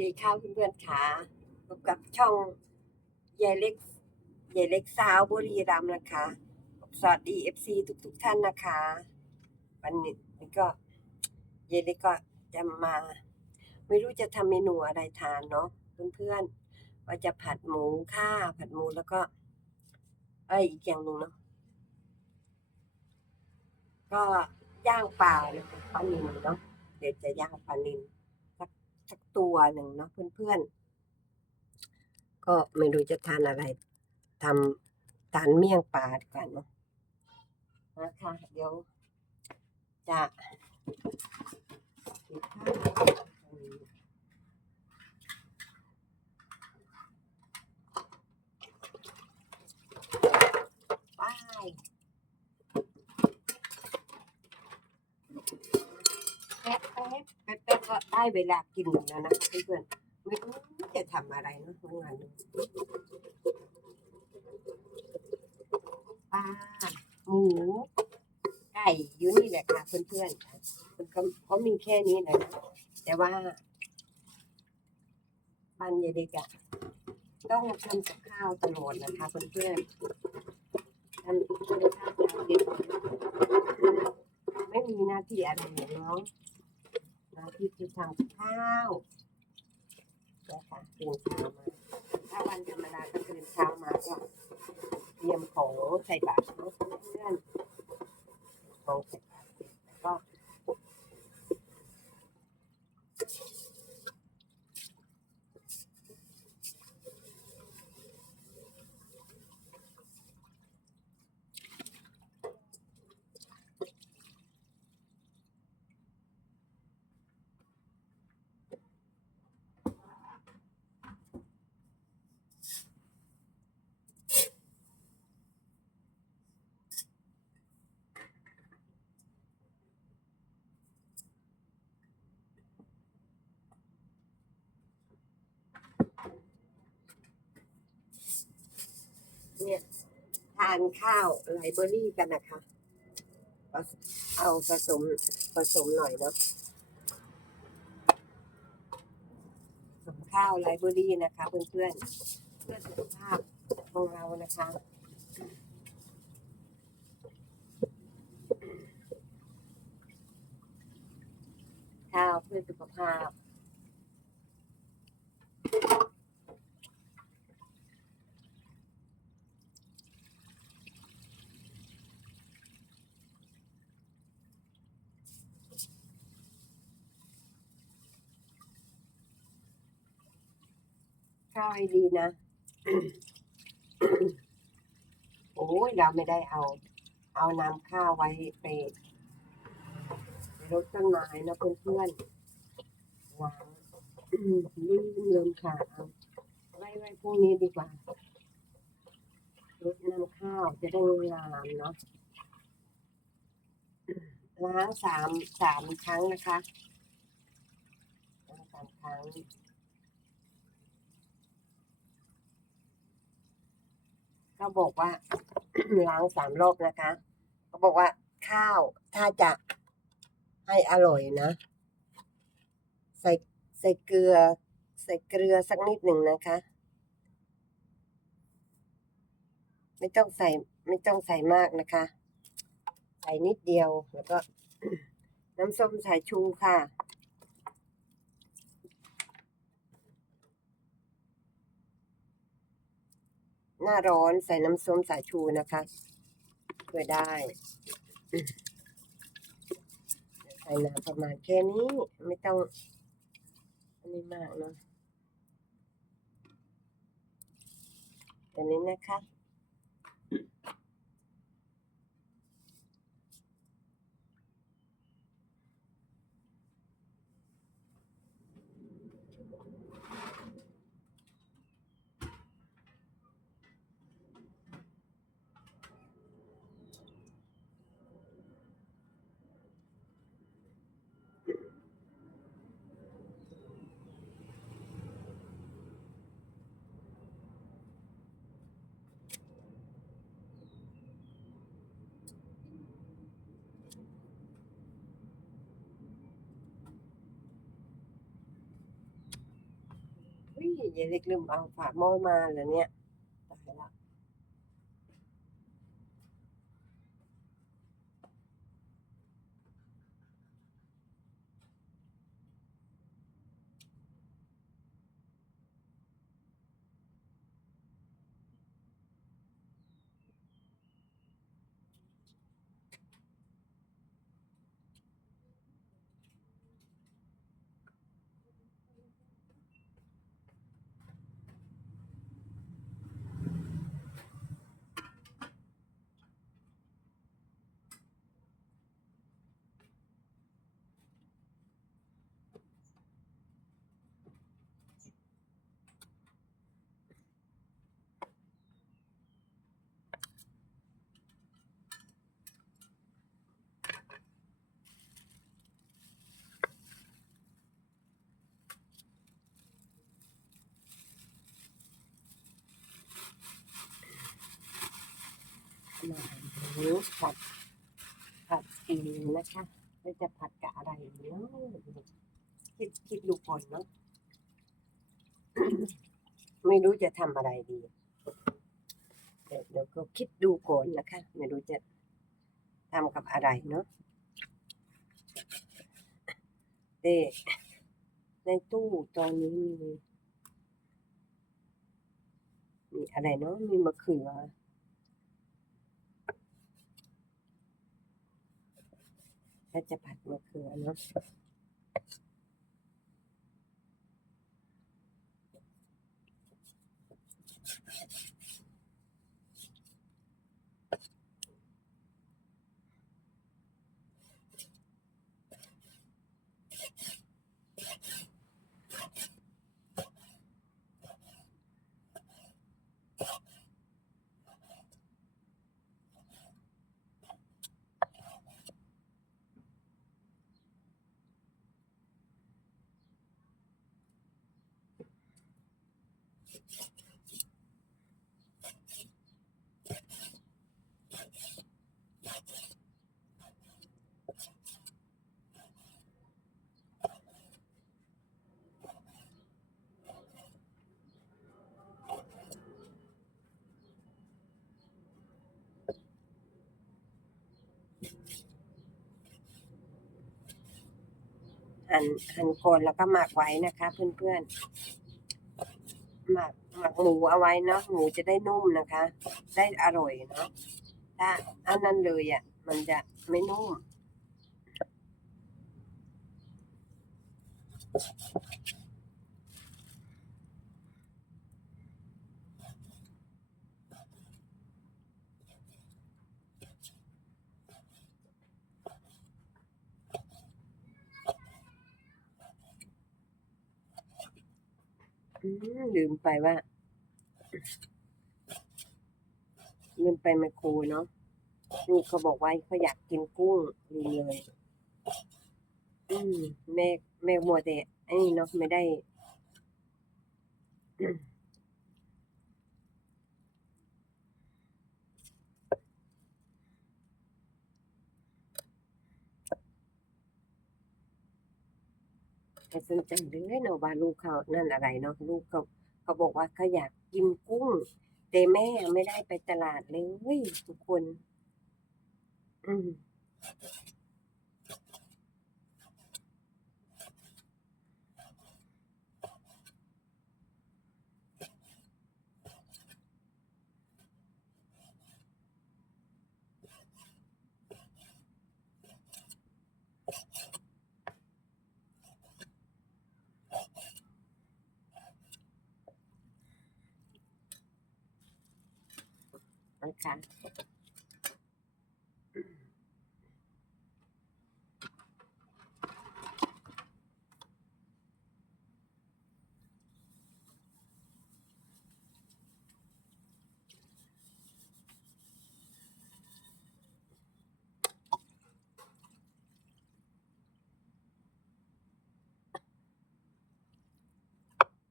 ดีค่ะเพื่อนๆค่ะพบกับช่องยายเล็กยายเล็กสาวบุรีรัมย์นะคะ สวัสดีเอฟซีทุก ๆ ท่านนะคะ วันนี้ก็ยายเล็กก็จะมา ไม่รู้จะทำเมนูอะไรทานเนาะเพื่อนๆว่าจะผัดหมูค่ะ ผัดหมูแล้วก็เอ้ยอีกอย่างหนึ่งเนาะก็ย่างปลาเลยค่ะปลานิลเนาะเดี๋ยวจะย่างปลานิล ตัวหนึ่งเนาะเพื่อนๆ ก็ไม่รู้จะทานอะไรทำทานเมี่ยงปลาดีกว่าเนาะนะคะเดี๋ยวจะไปแป๊บแป๊บแป๊บแป๊บก็ ได้เวลากินแล้วนะคะเพื่อนๆไม่รู้จะทำอะไรเนาะวันวันหนึงปลาหมูไก่อยู่นี่แหละค่ะเพื่อนๆค่ะมันก็ก็มีแค่นี้นะแต่ว่าบ้านยายเด็กอะต้องทำกับข้าวตลอดนะคะเพื่อนๆทำกับข้าวตลอดไม่มีหน้าที่อะไรเลยเนะหน้าที่จะทำข้าวนะคะตื่นเช้ามาถ้าวันธรรมดาก็ตื่นเช้ามาก็เตรียมของใส่บาตรเพื่อนของใส่บาตรเสร็จแล้วก็ เนี่ย ทานข้าวไลเบอรี่กันนะคะ เอาผสมผสมหน่อยเนาะผสมข้าวไลเบอรี่นะคะ เพื่อนเพื่อนเพื่อสุขภาพของเรานะคะข้าวเพื่อสุขภาพ ข้าวให้ดีนะ โอ้ยเราไม่ได้เอา เอาน้ำข้าวไว้ไปรดต้นไม้นะเพื่อนๆวางลืมลืมค่ะเอาไว้ไว้พรุ่งนี้ดีกว่ารดน้ำข้าวจะได้งามเนาะล้างสามสามครั้งนะคะล้างสามครั้ง ก็บอกว่าล้างสามรอบนะคะเขาบอกว่าข้าวถ้าจะให้อร่อยนะ ใส่ใส่เกลือ ใส่เกลือสักนิดหนึ่งนะคะ ไม่ต้องใส่ไม่ต้องใส่มากนะคะ ใส่นิดเดียวแล้วก็น้ำส้มสายชูค่ะ น้าร้อนใส่น้ำส้มสายชูนะคะช่วยได้ใส่น้ำประมาณแค่นี้ไม่ต้องอันนี้มากเนาะอันนี้นะคะ ยายเล็กลืมเอาฝาหม้อมาเหรอเนี่ย หมูผัดผัดเองนะคะแล้วจะผัดกับอะไรเนาะคิดคิดดูก่อนเนาะไม่รู้จะทำอะไรดีเดี๋ยวเดี๋ยวก็คิดดูก่อนนะคะ ไม่รู้จะทำกับอะไรเนาะเต้ในตู้ตอนนี้มีมีอะไรเนาะมีมะเขือ ถ้าจะผัดมะเขือเนาะ หั่นหั่นโคนแล้วก็หมักไว้นะคะเพื่อนๆ หมักหมักหมูเอาไว้เนาะหมูจะได้นุ่มนะคะ ได้อร่อยเนาะถ้าอันนั้นเลยอะ มันจะไม่นุ่ม ลืมไปว่า ลืมไปไมโครเนาะลูกเขาบอกว่าเขาอยากกินกุ้งลืมเลยอืมแม่แม่มัวแต่ไอ้นี่เนาะไม่ได้ ก็สนใจเลยเนาะว่าลูกเขานั่นอะไรเนาะลูกเขาเขาบอกว่าเขาอยากกินกุ้ง แต่แม่ไม่ได้ไปตลาดเลยทุกคน อืม นะคะ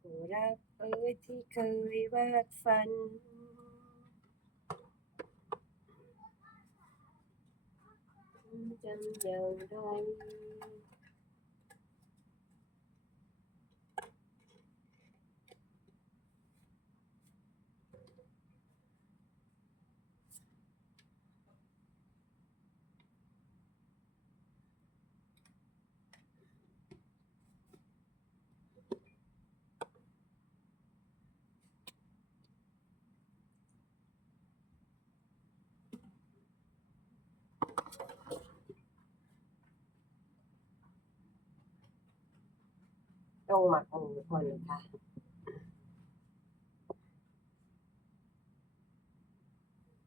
โอ้รักเอ้ยที่เคยวาดฝัน จำอ รงมักหมูก่อนเลยค่ะ